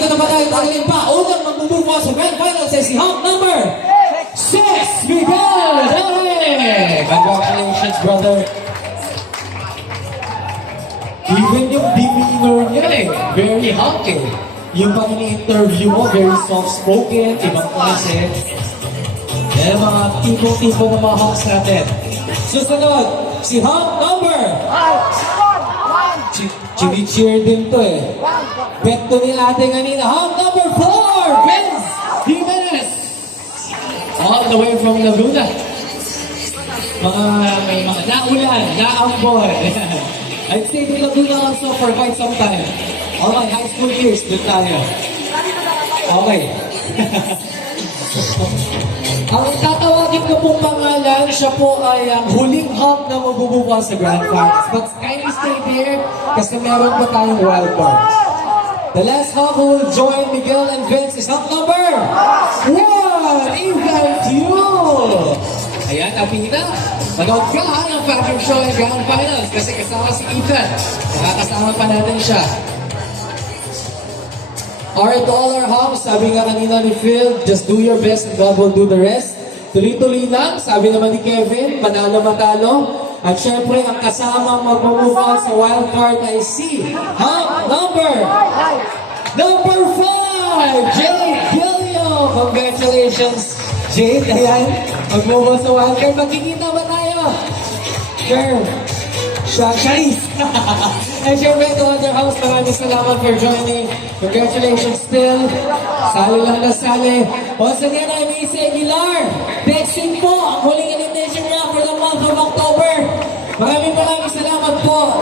Dito na ba tayo tagalin pa? Unang magbubuka sa Grand Finals ay si Hunk number 6, Miguel Dale! Congratulations, brother! Even yung demeanor niya very hunk Yung pang ini-interview mo, very soft-spoken, ibang klase. Yan mga tipo-tipo ng mga hunks natin. Susunod, si Hunk number! Chini-cheer din to Bet to ni ate kanina. Hunk number 4, Vince Jimenez! All the way from Laguna. May mga naulan, naambon. I'd stayed in Laguna also for quite some time. All my high school years, doon tayo. Okay. Ang tatawagin ko pong pangalan, siya po ay ang huling hunk na magbubukas sa Grand Finals. But kindly stay there kasi meron pa tayong wild cards. The last hunk who will join Miguel and Vince is hunk number 1, Ethan Teal! Ayan, Apina. Manood ka ng fashion show and Grand Finals kasi kasama si Ethan. Nakakasama pa natin siya. Alright, to all our hunks, sabi nga kanina ni Phil, just do your best and God will do the rest. Tuloy-tuloy lang, sabi naman ni Kevin, manalo-matalo. At syempre, ang kasamang magmumukha sa wildcard ay si hunk number 5, Jade Gilio! Congratulations, Jade. Ayan, magmumukha sa wildcard. Magkikita ba tayo? Sure. Charis! And syempre, to other house, maraming salamat for joining. Congratulations still. Sali lang na sali. Once again, I'm Isa Aguilar. Bexing po, ang huling invitation niya for the month of October. Maraming salamat po.